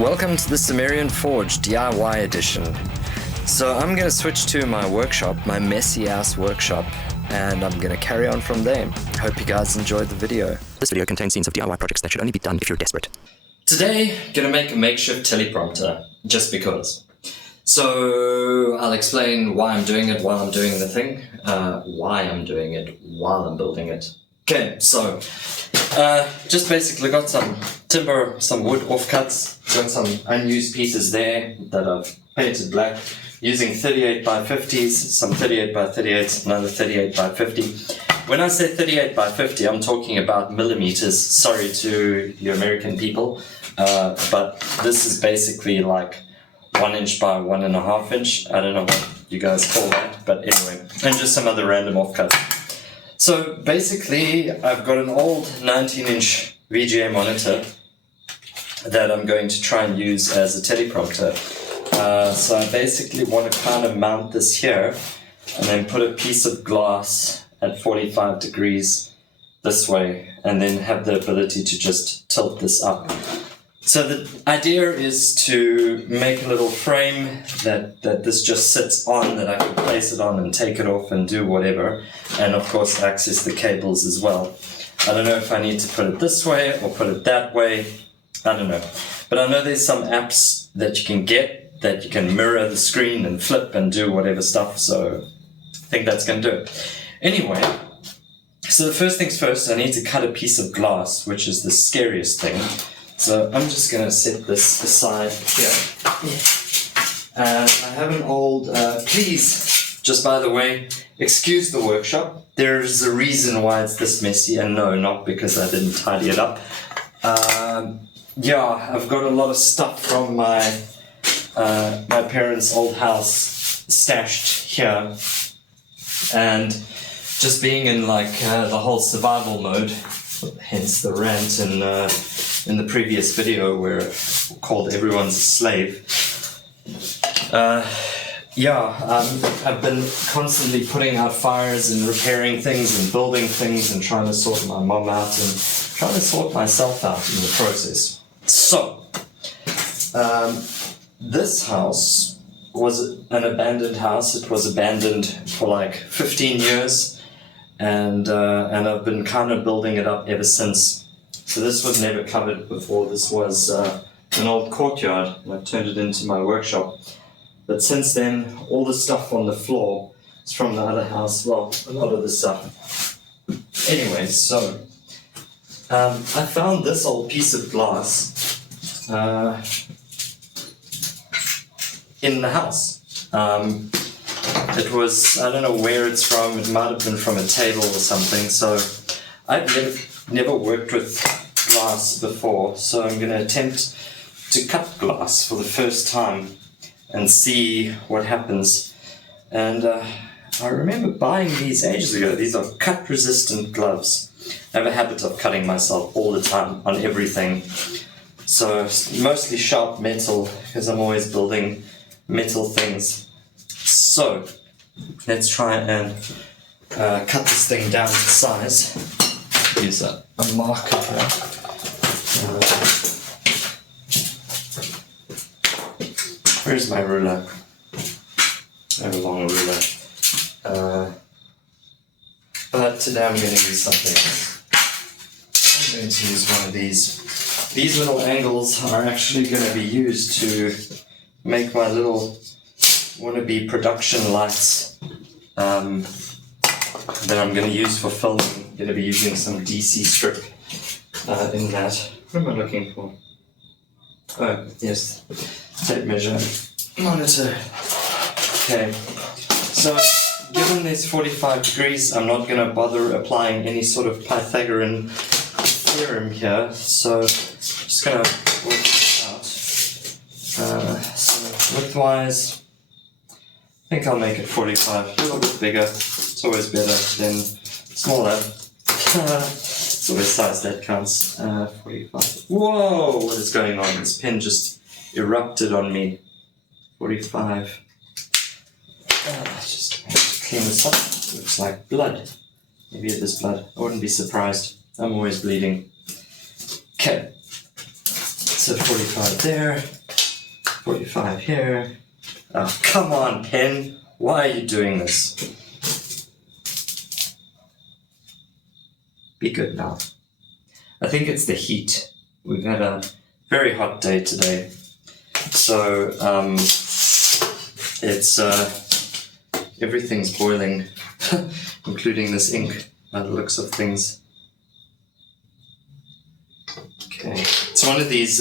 Welcome to the Sumerian Forge DIY edition. So I'm going to switch to my workshop, my messy ass workshop, and I'm going to carry on from there. Hope you guys enjoyed the video. This video contains scenes of DIY projects that should only be done if you're desperate. Today, going to make a makeshift teleprompter, just because. So I'll explain why I'm doing it while I'm doing the thing, why I'm doing it while I'm building it. Okay, so just basically got some timber, some wood offcuts, got some unused pieces there that I've painted black, using 38 by 50s, some 38 by 38s, another 38 by 50. When I say 38 by 50, I'm talking about millimeters. Sorry to you American people, but this is basically like 1 inch by 1.5 inch. I don't know what you guys call that, but anyway, and just some other random offcuts. So basically, I've got an old 19-inch VGA monitor that I'm going to try and use as a teleprompter. So I basically want to kind of mount this here and then put a piece of glass at 45 degrees this way and then have the ability to just tilt this up. So the idea is to make a little frame that this just sits on, that I can place it on and take it off and do whatever, and of course access the cables as well. I don't know if I need to put it this way or put it that way, I don't know. But I know there's some apps that you can get that you can mirror the screen and flip and do whatever stuff, so I think that's going to do it. Anyway, so the first things first, I need to cut a piece of glass, which is the scariest thing. So I'm just going to set this aside here. I have an old, please, just by the way, excuse the workshop. There's a reason why it's this messy, and no, not because I didn't tidy it up. Yeah, I've got a lot of stuff from my parents' old house stashed here. And just being in like the whole survival mode, hence the rant in the previous video where it called everyone's a slave. I've been constantly putting out fires and repairing things and building things and trying to sort my mom out and trying to sort myself out in the process. So, this house was an abandoned house. It was abandoned for like 15 years, and I've been kind of building it up ever since. So this was never covered before. This was an old courtyard, and I've turned it into my workshop. But since then, all the stuff on the floor is from the other house. Well, a lot of the stuff. Anyway, so I found this old piece of glass in the house. It was, I don't know where it's from. It might have been from a table or something. So I've never worked with glass before, so I'm going to attempt to cut glass for the first time and see what happens. And I remember buying these ages ago. These are cut-resistant gloves. I have a habit of cutting myself all the time on everything. So mostly sharp metal, because I'm always building metal things. So let's try and cut this thing down to size. Use a marker here. Where's my ruler? I have a long ruler. But today I'm going to use something else. I'm going to use one of these. These little angles are actually going to be used to make my little wannabe production lights that I'm going to use for filming. I'm going to be using some DC strip in that. What am I looking for? Oh, yes. Tape measure. Monitor. Okay. So, given there's 45 degrees, I'm not going to bother applying any sort of Pythagorean theorem here. So, I'm just going to work this out. So, width-wise, I think I'll make it 45. A little bit bigger. It's always better than smaller. It's always size that counts. 45. Whoa! What is going on? This pen just erupted on me. 45. Just have to clean this up. Looks like blood. Maybe it is blood. I wouldn't be surprised. I'm always bleeding. Okay. So 45 there, 45 here. Oh, come on, pen. Why are you doing this? Be good now. I think it's the heat. We've had a very hot day today. So, it's, everything's boiling, including this ink, by the looks of things. Okay, it's one of these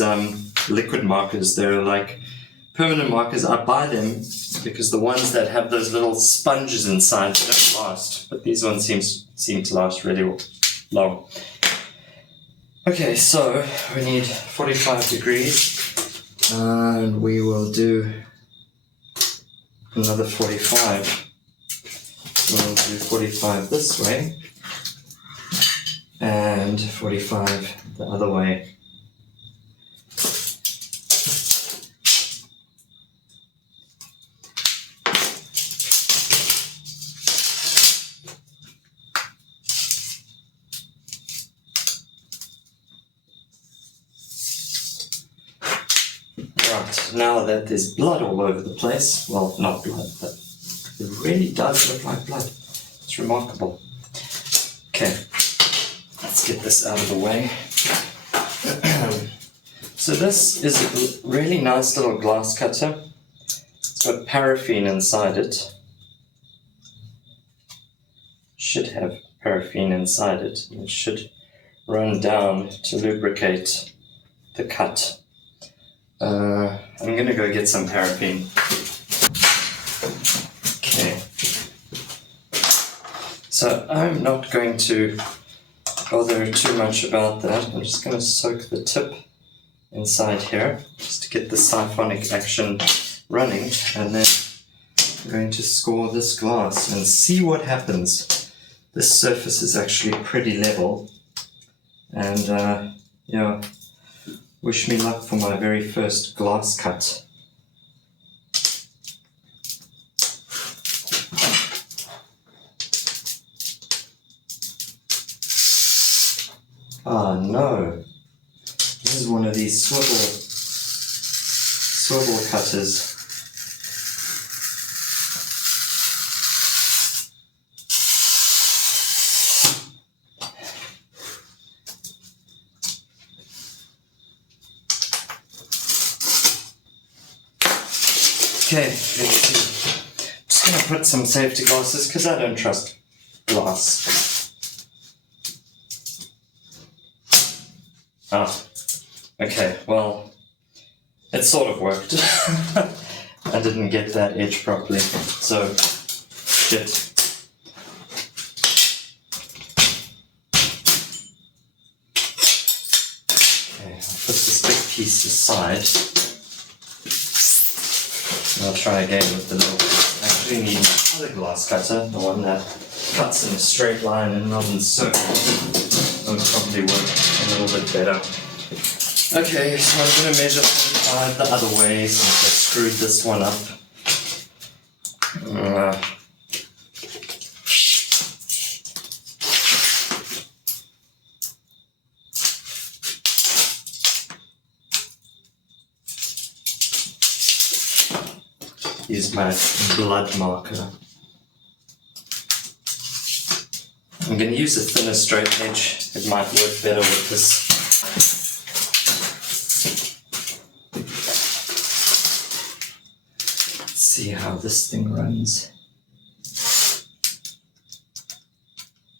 liquid markers. They're like permanent markers. I buy them because the ones that have those little sponges inside don't last, but these ones seem to last really long. Okay, so we need 45 degrees, and we will do another 45. We'll do 45 this way, and 45 the other way. Right, now that there's blood all over the place, well, not blood, but it really does look like blood. It's remarkable. Okay, let's get this out of the way. So this is a really nice little glass cutter. It's got paraffin inside it. Should have paraffin inside it. It should run down to lubricate the cut. I'm gonna go get some paraffin. Okay. So I'm not going to bother too much about that. I'm just gonna soak the tip inside here just to get the siphonic action running, and then I'm going to score this glass and see what happens. This surface is actually pretty level, and yeah. Wish me luck for my very first glass cut. Ah, no. This is one of these swivel cutters. Okay, let's see. I'm just going to put some safety glasses because I don't trust glass. Ah, okay, well, it sort of worked. I didn't get that edge properly, so shit. Okay, I'll put this big piece aside. I'll try again with the little piece. I actually need another glass cutter, the one that cuts in a straight line and not in circles. That would probably work a little bit better. Okay, so I'm going to measure 45 the other way since I screwed this one up. Use my blood marker. I'm going to use a thinner straight edge. It might work better with this. Let's see how this thing runs.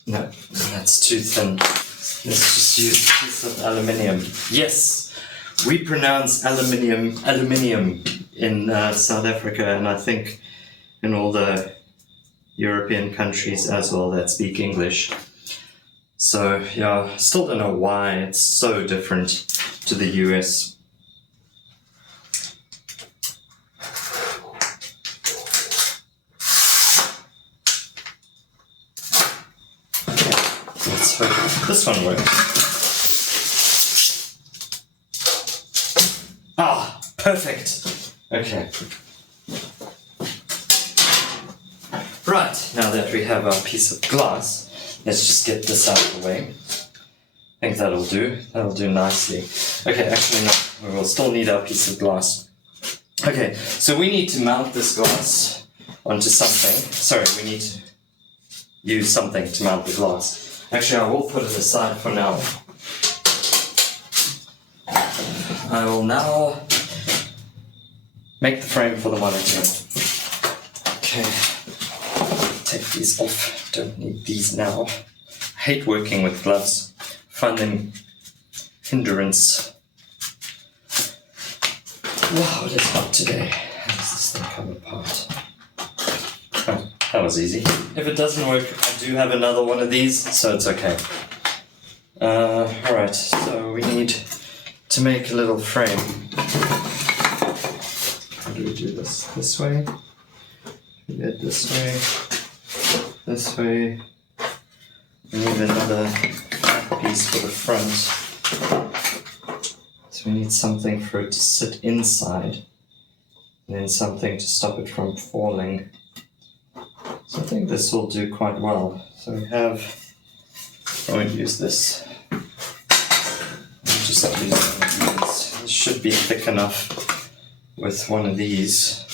No, that's too thin. Let's just use a piece of aluminium. Yes, we pronounce aluminium in South Africa, and I think in all the European countries as well that speak English. So yeah, still don't know why it's so different to the US. Okay, let's hope this one works. Ah, perfect. Okay. Right, now that we have our piece of glass, let's just get this out of the way. I think that'll do. That'll do nicely. Okay, actually no, we will still need our piece of glass. Okay, so we need to mount this glass onto something. Sorry, we need to use something to mount the glass. Actually, I will put it aside for now. I will now make the frame for the monitor. Okay, take these off. Don't need these now. I hate working with gloves. Find them hindrance. Wow, it is hot today. How does this thing come apart? Oh, that was easy. If it doesn't work, I do have another one of these, so it's okay. Alright, so we need to make a little frame. How do we do this? This way? We do it this way. This way. We need another piece for the front. So we need something for it to sit inside, and then something to stop it from falling. So I think this will do quite well. So we have, I won't use this. I'll just use one of these. This should be thick enough with one of these.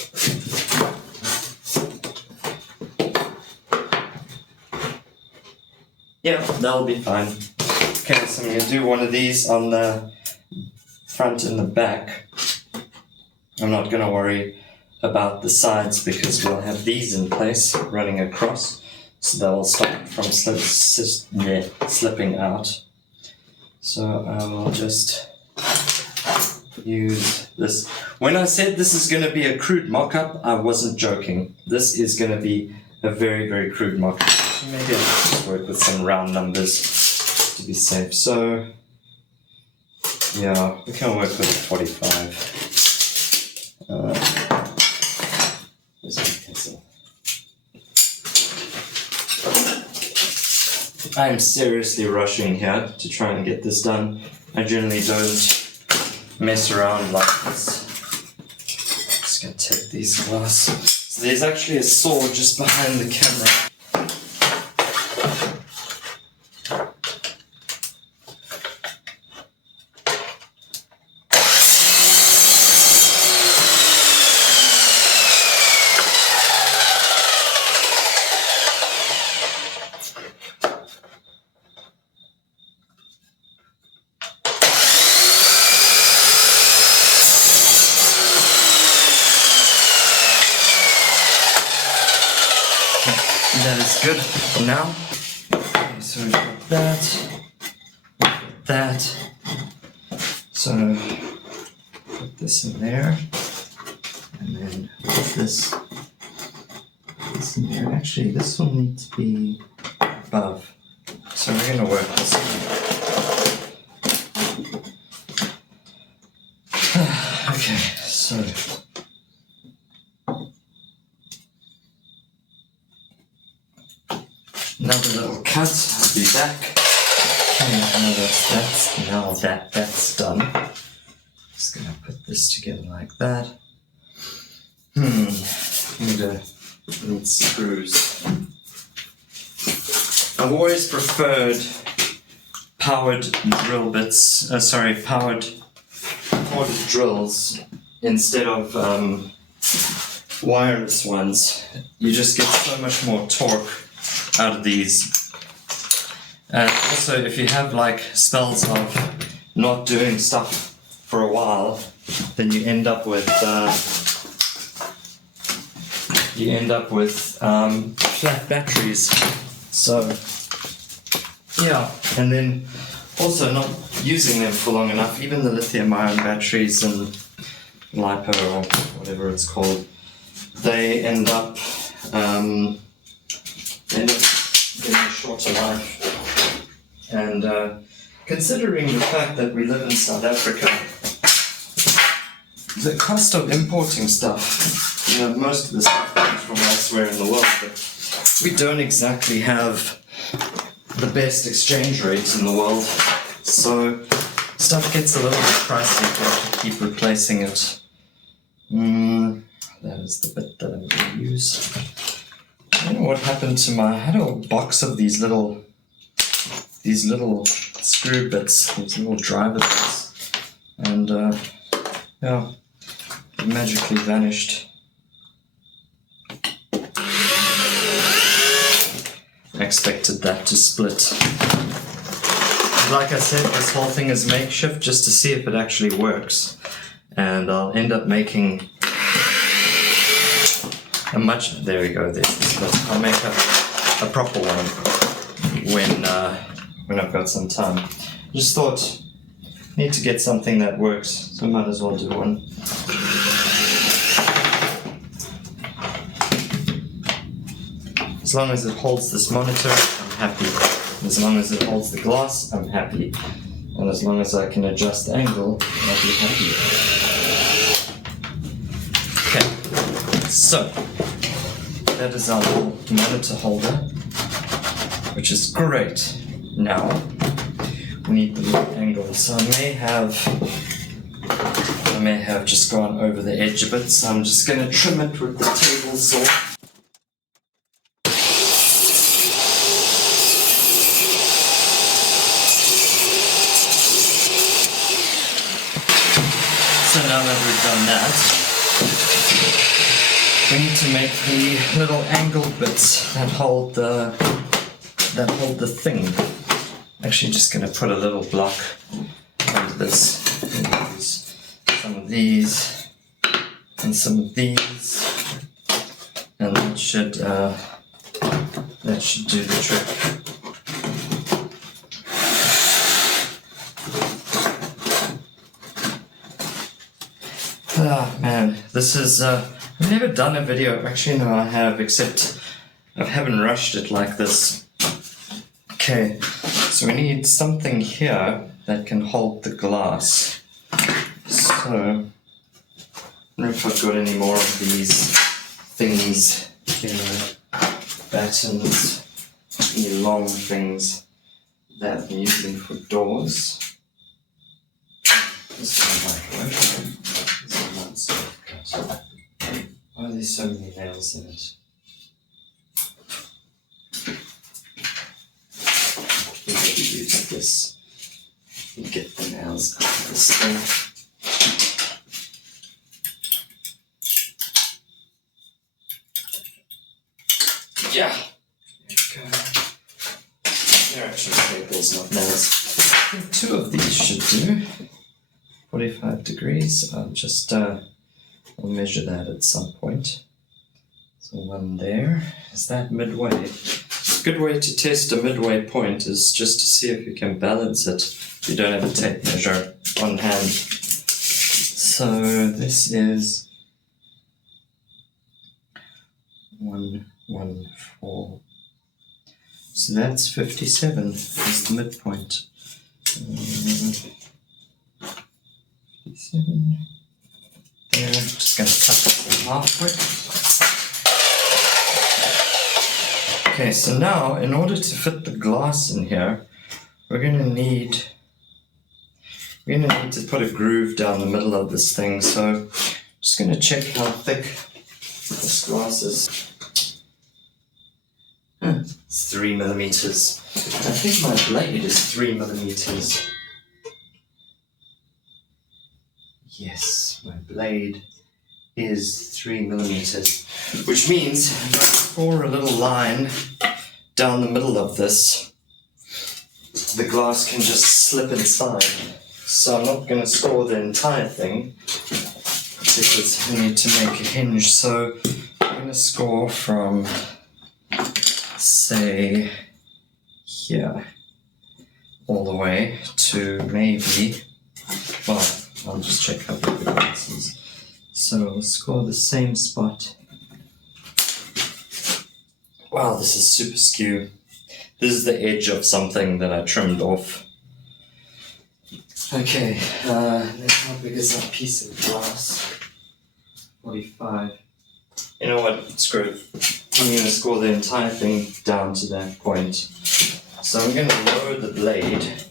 Yeah, that'll be fine. Okay, so I'm going to do one of these on the front and the back. I'm not going to worry about the sides because we'll have these in place running across, so that will stop it from slipping out. So I will just use this. When I said this is going to be a crude mock-up, I wasn't joking. This is going to be a very, very crude mock-up. Maybe I'll just work with some round numbers to be safe. So yeah, we can work with a 45. Where's my pencil? I am seriously rushing here to try and get this done. I generally don't mess around like this. Just gonna take these glass. So there's actually a saw just behind the camera. That is good for now. Okay, so we've got that. So put this in there, and then put this in there. Actually, this will need to be above. So we're going to work this in. Okay, so. Another little cut, I'll be back. Okay, now that's done. Just gonna put this together like that. Need screws. I've always preferred powered drills instead of wireless ones. You just get so much more torque out of these. And also, if you have like spells of not doing stuff for a while, then you end up with flat batteries. So yeah, and then also not using them for long enough. Even the lithium-ion batteries and LiPo or whatever it's called, they end up getting a shorter life. And considering the fact that we live in South Africa, the cost of importing stuff, most of the stuff comes from elsewhere in the world, but we don't exactly have the best exchange rates in the world, so stuff gets a little bit pricey if you have to keep replacing it. That is the bit that I'm going to use. I don't know what happened to I had a box of these little these little screw bits, these little driver bits, and yeah, it magically vanished. I expected that to split. Like I said, this whole thing is makeshift just to see if it actually works. And I'll end up making a much... There we go, there's the split. I'll make a proper one when I've got some time. Just thought, need to get something that works, so I might as well do one. As long as it holds this monitor, I'm happy. As long as it holds the glass, I'm happy. And as long as I can adjust the angle, I'll be happy. Okay, so that is our little monitor holder, which is great. Now, we need the right angle. So I may have just gone over the edge a bit, so I'm just going to trim it with the table saw. So now that we've done that, we need to make the little angle bits that hold the thing. Actually, just going to put a little block under this. Use some of these and some of these, and that should do the trick. Ah, man, this is, I've never done a video, actually no I have, except I haven't rushed it like this. Okay, so we need something here that can hold the glass. So, I don't know if I've got any more of these things here, battens, any long things that I'm using for doors. This one might work. Why are there so many nails in it? Maybe use this and get the nails out of this thing. Yeah! There we go. They're actually cables, not nails. I think 2 of these should do. 45 degrees. I'll just I'll measure that at some point. So 1 there. Is that midway? A good way to test a midway point is just to see if you can balance it. You don't have a tape measure on hand. So this is 114. So that's 57 is the midpoint. 57. There, I'm just going to cut this in half quick. Okay, so now in order to fit the glass in here, we're going to need to put a groove down the middle of this thing. So I'm just going to check how thick this glass is. It's 3 millimeters. I think my blade is 3 millimeters. Yes, my blade is 3 millimeters, which means if I score a little line down the middle of this, the glass can just slip inside. So I'm not going to score the entire thing because I need to make a hinge. So I'm going to score from, say, here all the way to maybe, well, I'll just check how big the glass is. So we'll score the same spot. Wow, this is super skew. This is the edge of something that I trimmed off. Okay, how big is that piece of glass? 45. You know what, screw it. I'm going to score the entire thing down to that point. So I'm going to lower the blade.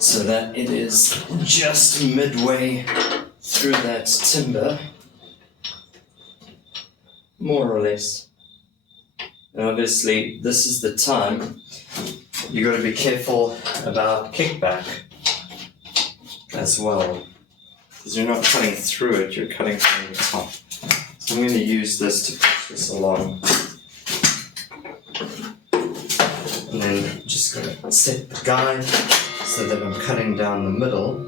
So that it is just midway through that timber. more or less. And obviously, this is the time you got to be careful about kickback as well, because you're not cutting through it, you're cutting from the top. So I'm going to use this to push this along. And then just going to set the guide so that I'm cutting down the middle.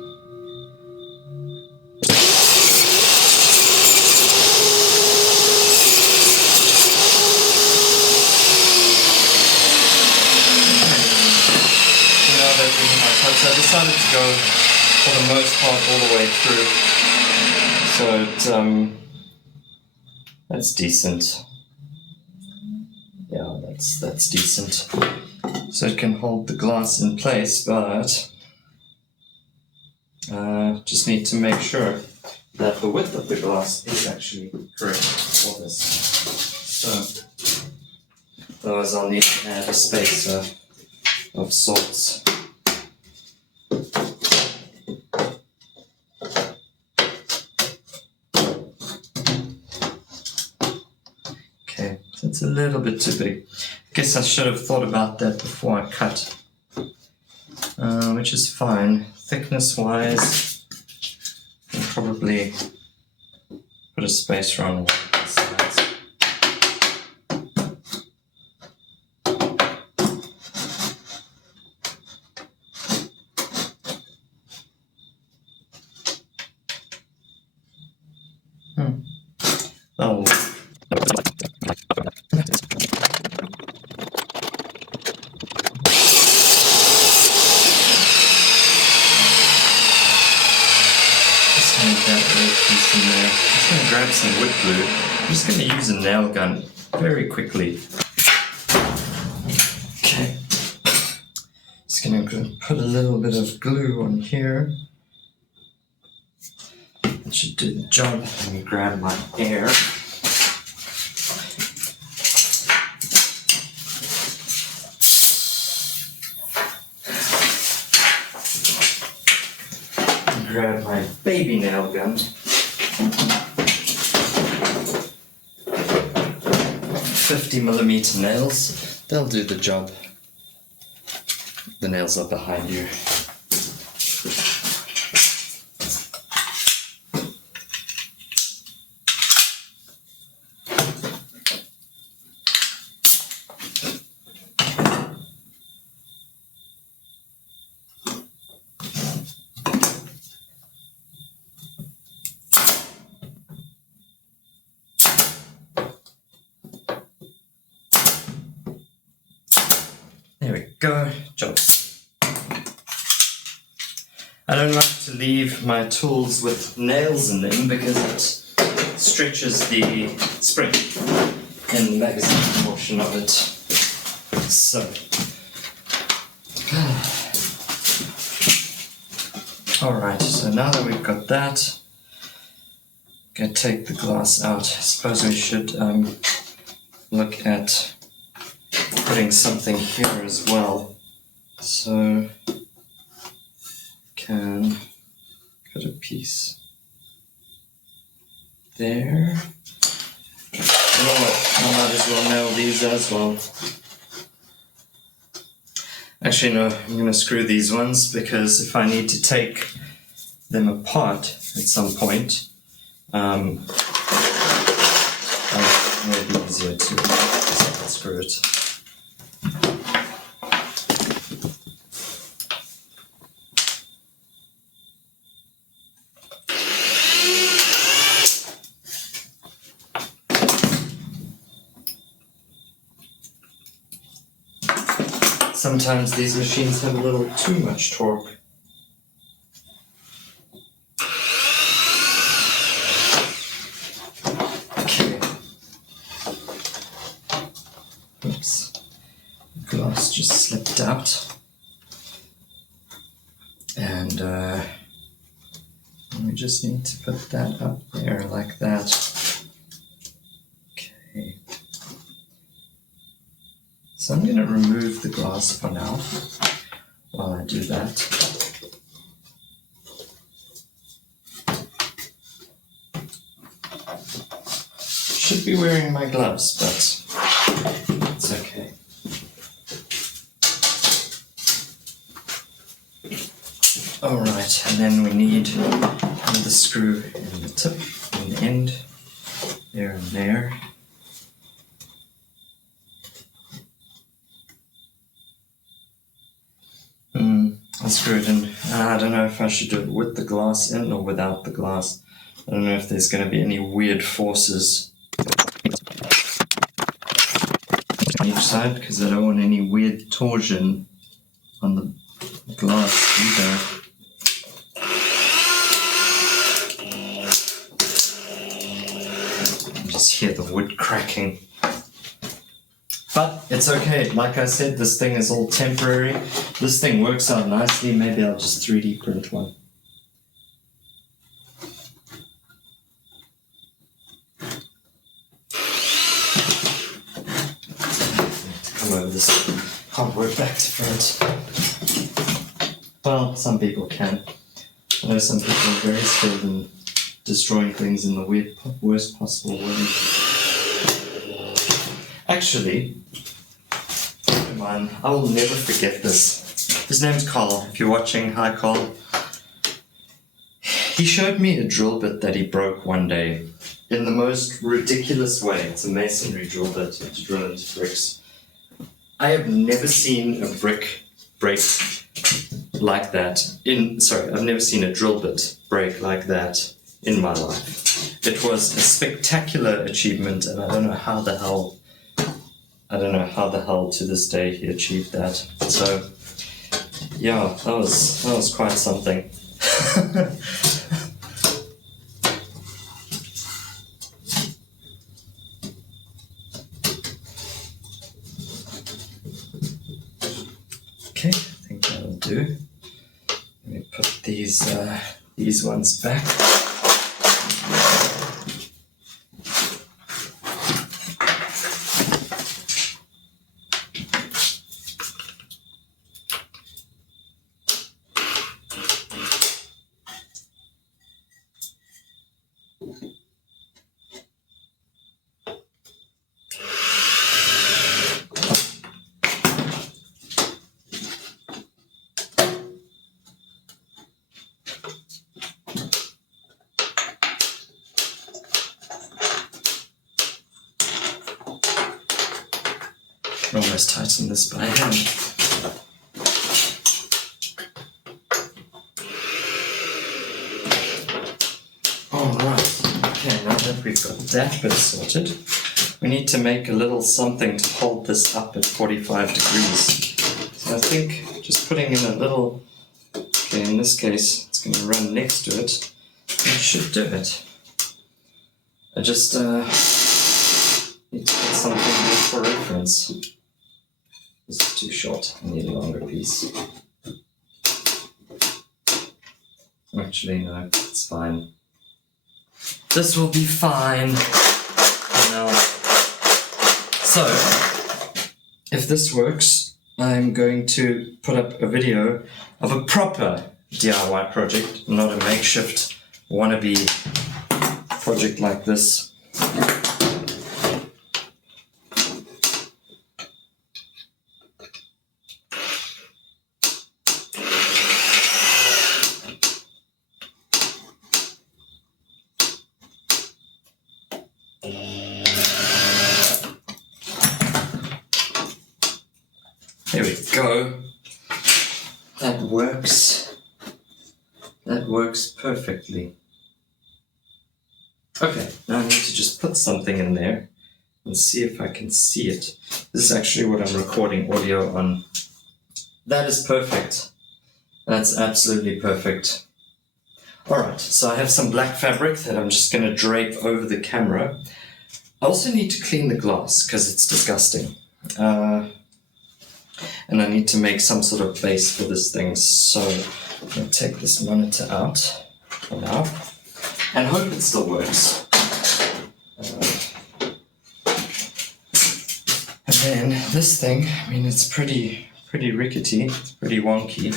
So I decided to go, for the most part, all the way through. So that's decent. Yeah, that's decent. So it can hold the glass in place, but just need to make sure that the width of the glass is actually correct for this. So otherwise I'll need to add a spacer of sorts. It's a little bit too big. I guess I should have thought about that before I cut, which is fine. Thickness-wise, I'll probably put a spacer on one of the sides. Oh. Grab some wood glue. I'm just going to use a nail gun very quickly. Okay. Just going to put a little bit of glue on here. That should do the job. Let me grab my air. Grab my baby nail gun. 50mm nails, they'll do the job. The nails are behind you. There we go, job. I don't like to leave my tools with nails in them because it stretches the spring in the magazine portion of it. So, alright, so now that we've got that, I'm going to take the glass out. I suppose we should look at putting something here as well, so can cut a piece there. You know what, I might as well nail these as well. Actually no, I'm going to screw these ones because if I need to take them apart at some point, it may be easier to screw it. Sometimes these machines have a little too much torque. Okay. Oops. The glass just slipped out. And we just need to put that up there like that. Okay. So I'm going to remove the glass for now while I do that. Should be wearing my gloves, but it's okay. Alright, and then we need the screw in the tip and the end, there and there. I'll screw it in. I don't know if I should do it with the glass in or without the glass. I don't know if there's going to be any weird forces on each side, because I don't want any weird torsion on the glass either. You just hear the wood cracking. But it's okay, like I said, this thing is all temporary. This thing works out nicely, maybe I'll just 3D print one. Come over this, can't work back to front. Well, some people can. I know some people are very skilled in destroying things in the worst possible way. Actually, come on, I will never forget this. His name's Carl. If you're watching, hi Carl. He showed me a drill bit that he broke one day in the most ridiculous way. It's a masonry drill bit to drill into bricks. I have never seen a brick break like that. I've never seen a drill bit break like that in my life. It was a spectacular achievement, and I don't know how the hell to this day he achieved that. So, yeah, that was quite something. Okay, I think that'll do. Let me put these ones back. Almost tighten this by hand. Alright, okay, now that we've got that bit sorted, we need to make a little something to hold this up at 45 degrees. So I think just putting in a little, okay, in this case it's going to run next to it, it should do it. I just need to put something there for reference. This is too short, I need a longer piece. Actually, no, it's fine. This will be fine. Now, so, if this works, I'm going to put up a video of a proper DIY project, not a makeshift wannabe project like this. There we go. That works. That works perfectly. Okay, now I need to just put something in there and see if I can see it. This is actually what I'm recording audio on. That is perfect. That's absolutely perfect. Alright, so I have some black fabric that I'm just going to drape over the camera. I also need to clean the glass because it's disgusting. And I need to make some sort of base for this thing, so I'm going to take this monitor out for now and hope it still works. And then this thing, I mean, it's pretty rickety, it's pretty wonky.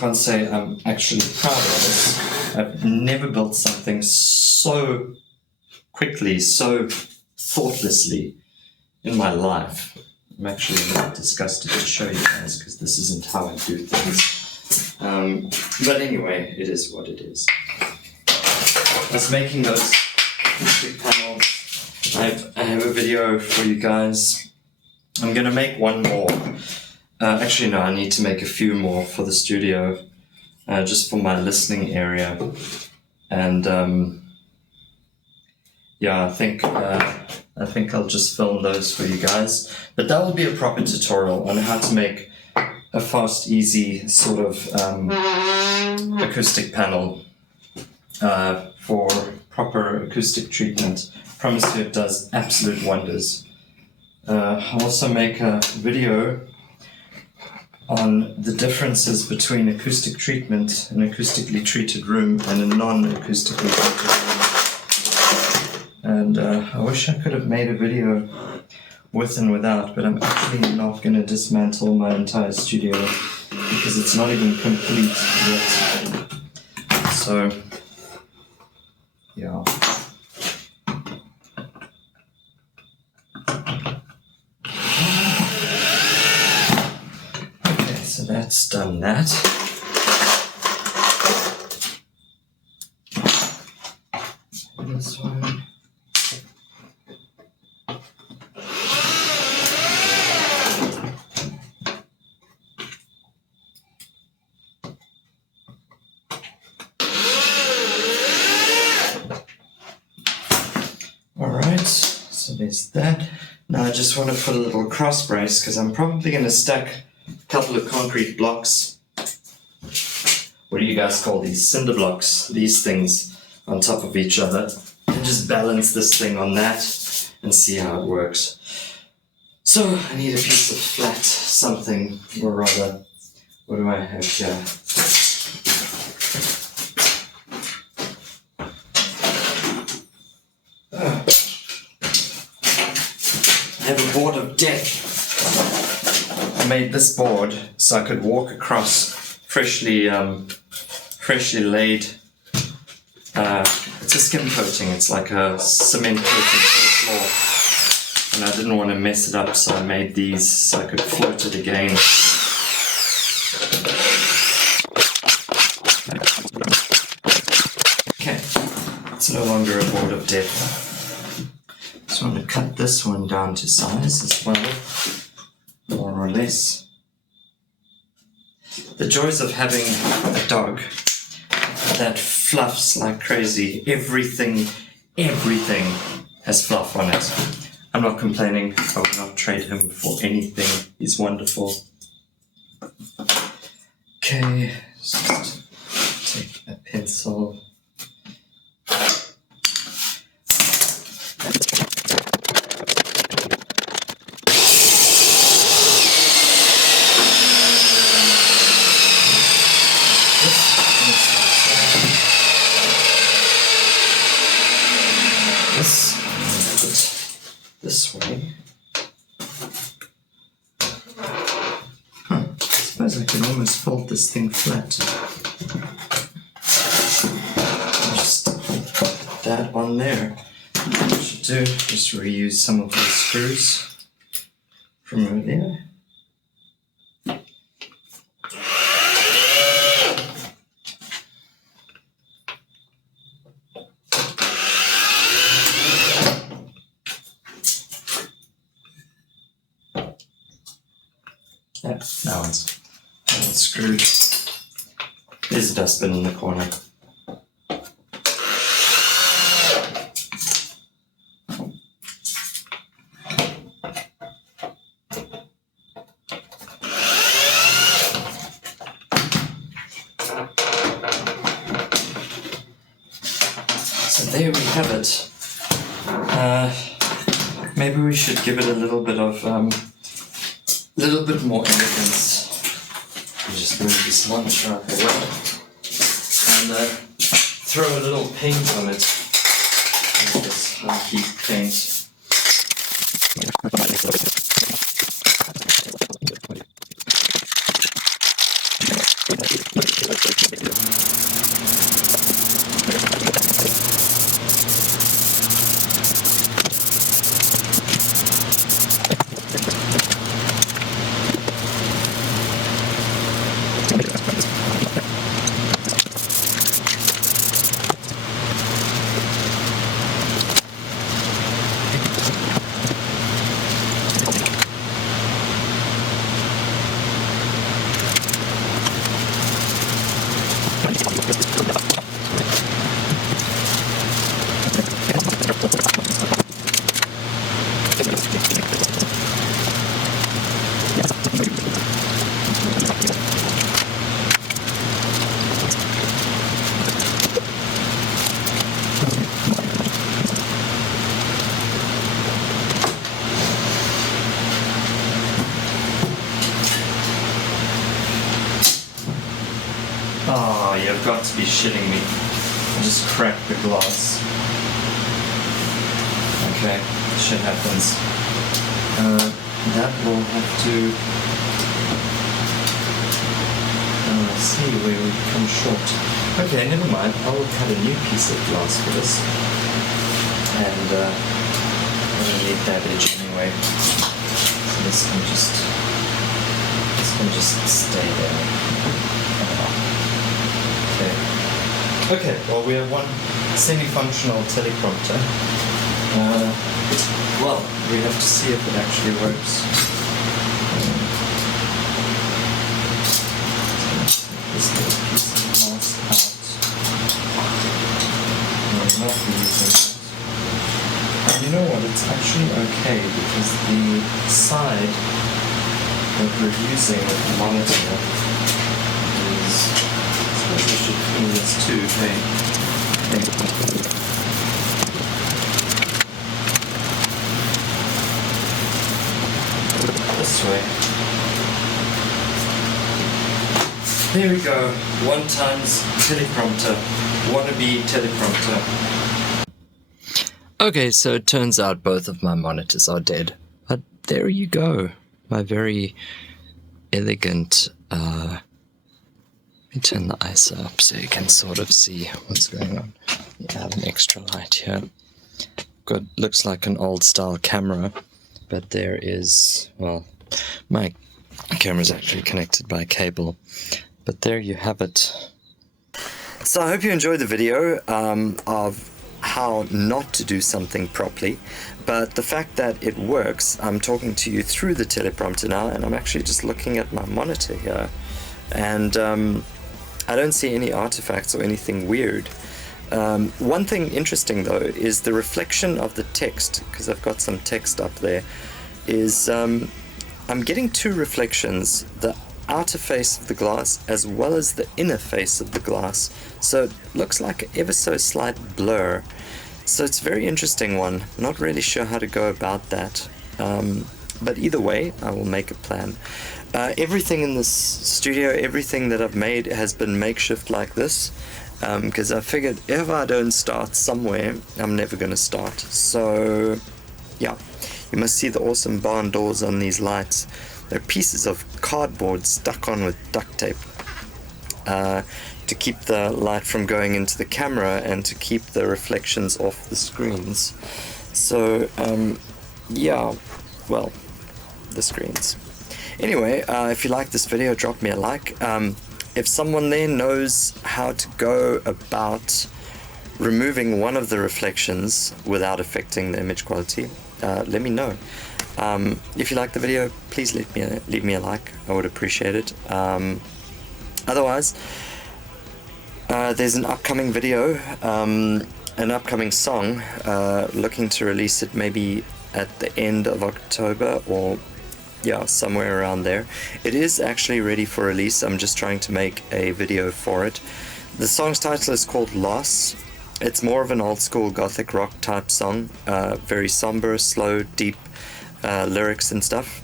Can't say I'm actually proud of this. I've never built something so quickly, so thoughtlessly in my life. I'm actually a little disgusted to show you guys because this isn't how I do things. But anyway, it is what it is. I was making those acoustic panels. I have a video for you guys. I'm going to make one more. Actually, no, I need to make a few more for the studio, just for my listening area. And yeah, I think I'll just film those for you guys. But that will be a proper tutorial on how to make a fast, easy sort of acoustic panel for proper acoustic treatment. Promise you it does absolute wonders. I'll also make a video on the differences between acoustic treatment, an acoustically treated room, and a non-acoustically treated room. And I wish I could have made a video with and without, but I'm actually not going to dismantle my entire studio because it's not even complete yet. So, yeah. Okay, so that's done that. This one. Alright, so there's that. Now I just want to put a little cross brace because I'm probably going to stack a couple of concrete blocks. What do you guys call these? Cinder blocks, these things on top of each other. And just balance this thing on that and see how it works. So I need a piece of flat something, or rather, what do I have here? I have a board of death. I made this board so I could walk across freshly laid. It's a skim coating. It's like a cement coating for the floor, and I didn't want to mess it up, so I made these so I could float it again. Okay, it's no longer a board of death. Just want to cut this one down to size as well, more or less. The joys of having a dog that fluffs like crazy. Everything has fluff on it. I'm not complaining. I would not trade him for anything. He's wonderful. Okay, just take a pencil. This way. I suppose I can almost fold this thing flat. Just put that on there. What I should do is just reuse some of those screws from over there. Yeah, that one's screwed. There's a dustbin in the corner. So there we have it. Maybe we should give it a little bit more elegance. Just move this lunch out the way and throw a little paint on it. This high-heat paint. Oh, you've got to be shitting me. I just cracked the glass. Okay, shit happens. That will have to see where we come short. Okay, never mind. I will cut a new piece of glass for this. And I'm gonna need that edge anyway. So this can just stay there. Okay, well we have one semi-functional teleprompter. Well, we have to see if it actually works. This little piece of glass out. No, I'm not using it. And you know what, it's actually okay because the side that we're using with the monitor is... I suppose I should clean this too, hey? This way. There we go. 1 times teleprompter. Wannabe teleprompter. Okay, so it turns out both of my monitors are dead. But there you go. My very elegant... let me turn the ISO up so you can sort of see what's going on. I have an extra light here. Got, looks like an old style camera, but there is, well, my camera's actually connected by a cable. But there you have it. So I hope you enjoyed the video of how not to do something properly, but the fact that it works, I'm talking to you through the teleprompter now, and I'm actually just looking at my monitor here, and I don't see any artifacts or anything weird. One thing interesting though is the reflection of the text, because I've got some text up there, is I'm getting 2 reflections, the outer face of the glass as well as the inner face of the glass, so it looks like an ever so slight blur. So it's a very interesting one. Not really sure how to go about that, but either way I will make a plan. Everything in this studio, everything that I've made has been makeshift like this, because I figured if I don't start somewhere, I'm never going to start. So yeah, you must see the awesome barn doors on these lights. They're pieces of cardboard stuck on with duct tape to keep the light from going into the camera and to keep the reflections off the screens. So yeah, well, the screens. Anyway, if you like this video, drop me a like. If someone there knows how to go about removing one of the reflections without affecting the image quality, let me know. If you like the video, please leave me a like. I would appreciate it. Otherwise, there's an upcoming video, an upcoming song, looking to release it maybe at the end of October, or yeah, somewhere around there. It is actually ready for release. I'm just trying to make a video for it. The song's title is called Loss. It's more of an old school gothic rock type song, very somber, slow, deep lyrics and stuff.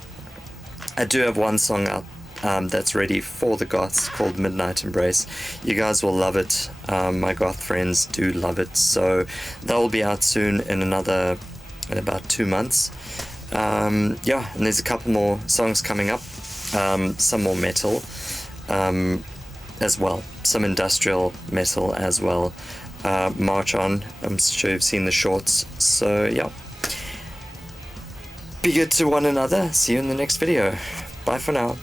I do have one song out that's ready for the goths called Midnight Embrace. You guys will love it. My goth friends do love it, so that will be out soon in about 2 months. Yeah, and there's a couple more songs coming up, some more metal as well, some industrial metal as well. March on, I'm sure you've seen the shorts, so yeah. Be good to one another. See you in the next video. Bye for now.